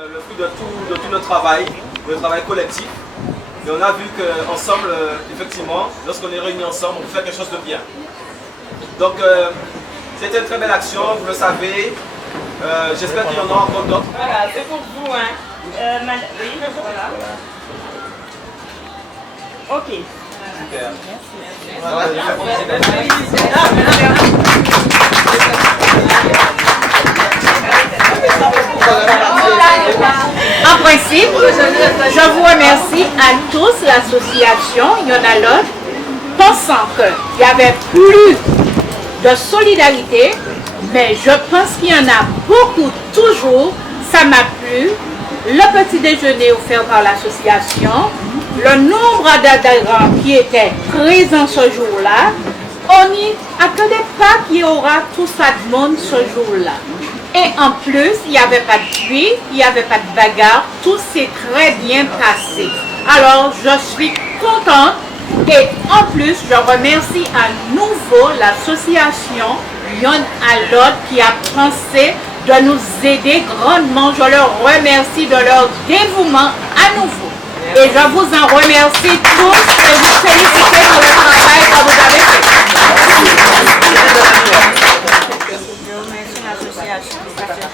Le fruit de tout notre travail, le travail collectif. Et on a vu qu'ensemble, effectivement, lorsqu'on est réunis ensemble, on peut faire quelque chose de bien. Donc, c'était une très belle action, vous le savez. J'espère qu'il y en aura encore d'autres. Voilà, c'est pour vous. Hein. Oui, voilà. Ok. Super. En principe, je vous remercie à tous, l'association Yonalot, pensant qu'il y avait plus de solidarité, mais je pense qu'il y en a beaucoup toujours. Ça m'a plu. Le petit déjeuner offert par l'association, le nombre d'adhérents qui étaient présents ce jour-là, on n'y attendait pas qu'il y aura tout ça de monde ce jour-là. Et en plus, il n'y avait pas de pluie, il n'y avait pas de bagarre, tout s'est très bien passé. Alors, je suis contente et en plus, je remercie à nouveau l'association Yon Alot qui a pensé de nous aider grandement. Je leur remercie de leur dévouement à nouveau. Et je vous en remercie tous et vous féliciter pour le travail que vous avez fait. Je remercie l'association parce que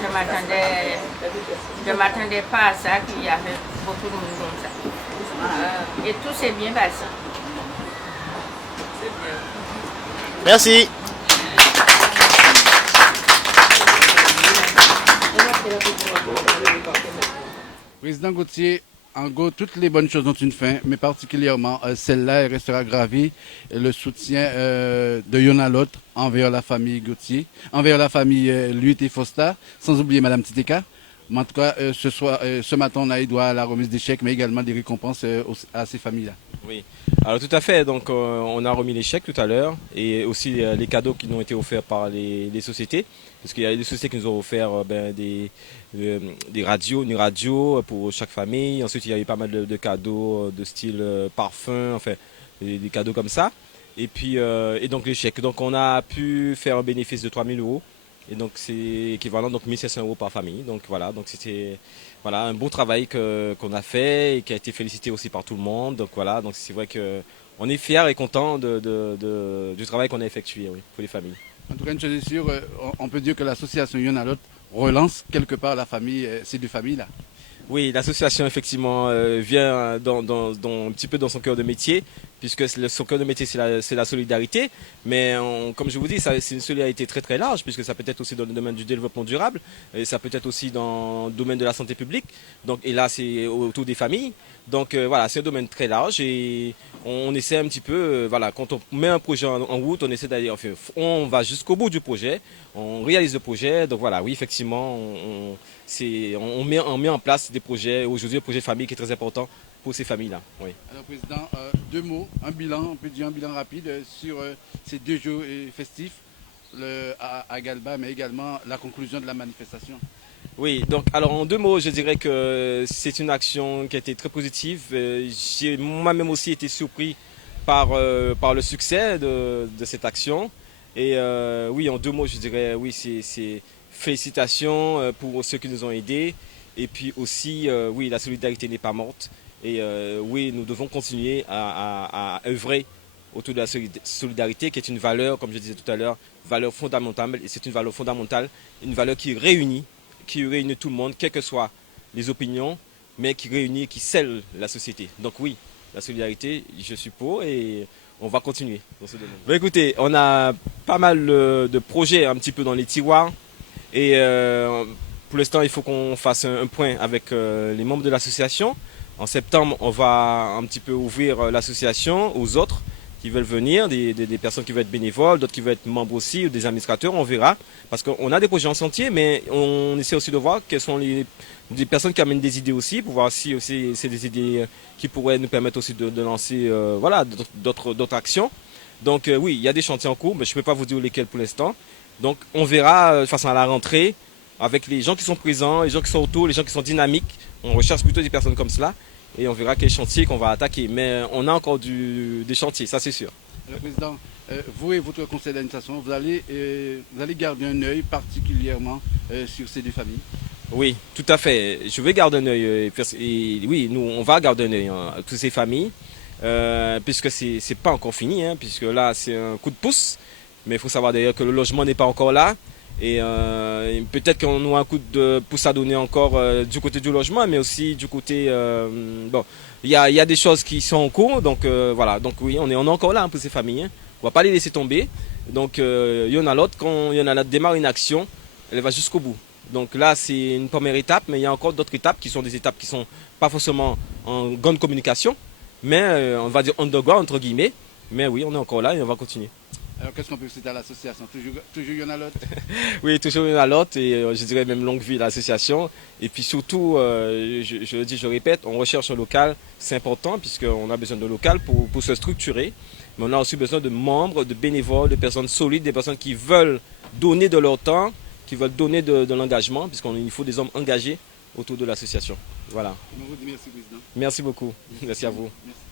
je ne m'attendais pas à ça, qu'il y avait beaucoup de monde comme ça. Et tout s'est bien passé. Merci. Président Gauthier, en gros, toutes les bonnes choses ont une fin, mais particulièrement celle-là, elle restera gravée, le soutien de Yonalot envers la famille Gauthier, envers la famille Luit et Fosta, sans oublier Madame Titeka. Mais en tout cas, ce matin, on a eu droit à la remise des chèques, mais également des récompenses à ces familles-là. Oui, alors tout à fait. Donc on a remis les chèques tout à l'heure et aussi les cadeaux qui nous ont été offerts par les sociétés. Parce qu'il y a des sociétés qui nous ont offert des radios, une radio pour chaque famille. Ensuite, il y a eu pas mal de cadeaux de style parfum, enfin des cadeaux comme ça. Et puis et donc les chèques. Donc on a pu faire un bénéfice de 3 000 €. Et donc c'est équivalent donc 1 500 € par famille. Donc voilà, donc c'était un bon travail qu'on a fait et qui a été félicité aussi par tout le monde. Donc voilà, donc c'est vrai que on est fiers et contents du travail qu'on a effectué, oui, pour les familles. En tout cas, une chose est sûre, on peut dire que l'association Yonalot relance quelque part la famille, ces deux familles-là. Oui, l'association effectivement vient un petit peu dans son cœur de métier, puisque son cœur de métier c'est la solidarité, mais comme je vous dis, c'est une solidarité très très large, puisque ça peut être aussi dans le domaine du développement durable, et ça peut être aussi dans le domaine de la santé publique, donc, et là c'est autour des familles, donc voilà, c'est un domaine très large et on essaie un petit peu, voilà, quand on met un projet en route, on essaie d'aller, enfin, on va jusqu'au bout du projet, on réalise le projet, donc voilà, oui effectivement, on met en place des projets, aujourd'hui le projet famille qui est très important pour ces familles-là. Oui. Alors Président, deux mots, un bilan, on peut dire un bilan rapide sur ces 2 jours festifs à Galba, mais également la conclusion de la manifestation. Oui, donc alors en 2 mots, je dirais que c'est une action qui a été très positive. J'ai moi-même aussi été surpris par le succès de cette action. Et oui, en 2 mots, je dirais oui, c'est félicitations pour ceux qui nous ont aidés. Et puis aussi, oui, la solidarité n'est pas morte. Et oui, nous devons continuer à œuvrer autour de la solidarité, qui est une valeur, comme je disais tout à l'heure, valeur fondamentale. Et c'est une valeur fondamentale, une valeur qui réunit tout le monde, quelles que soient les opinions, mais qui réunit et qui scelle la société. Donc oui, la solidarité, je suis pour et on va continuer dans ce domaine. Bon, écoutez, on a pas mal de projets un petit peu dans les tiroirs et pour l'instant, il faut qu'on fasse un point avec les membres de l'association. En septembre, on va un petit peu ouvrir l'association aux autres qui veulent venir, des personnes qui veulent être bénévoles, d'autres qui veulent être membres aussi, ou des administrateurs, on verra. Parce qu'on a des projets en sentier, mais on essaie aussi de voir quelles sont des personnes qui amènent des idées aussi, pour voir si aussi c'est des idées qui pourraient nous permettre aussi de lancer voilà, d'autres actions. Donc oui, il y a des chantiers en cours, mais je ne peux pas vous dire lesquels pour l'instant. Donc on verra de façon à la rentrée, avec les gens qui sont présents, les gens qui sont autour, les gens qui sont dynamiques. On recherche plutôt des personnes comme cela. Et on verra quel chantier qu'on va attaquer. Mais on a encore des chantiers, ça c'est sûr. Le Président, vous et votre conseil d'administration, vous allez garder un œil particulièrement sur ces 2 familles. Oui, tout à fait. Je vais garder un œil. Oui, nous, on va garder un œil à toutes ces familles, puisque c'est pas encore fini, hein, puisque là, c'est un coup de pouce. Mais il faut savoir d'ailleurs que le logement n'est pas encore là. Et peut-être qu'on aura un coup de pouce à donner encore du côté du logement, mais aussi du côté... bon, il y a des choses qui sont en cours, donc voilà. Donc oui, on est encore là, hein, pour ces familles. Hein. On ne va pas les laisser tomber. Donc il y en a l'autre, quand il y en a l'autre démarre une action, elle va jusqu'au bout. Donc là, c'est une première étape, mais il y a encore d'autres étapes qui sont des étapes qui ne sont pas forcément en grande communication, mais on va dire underground, entre guillemets. Mais oui, on est encore là et on va continuer. Alors, qu'est-ce qu'on peut citer à l'association? Toujours Yonalot? Oui, toujours Yonalot et je dirais même longue vie l'association. Et puis surtout, je le dis, je répète, on recherche un local, c'est important puisqu'on a besoin de local pour se structurer. Mais on a aussi besoin de membres, de bénévoles, de personnes solides, des personnes qui veulent donner de leur temps, qui veulent donner de l'engagement, puisqu'il faut des hommes engagés autour de l'association. Voilà. On vous dit merci, président. Merci beaucoup. Merci à vous. Merci.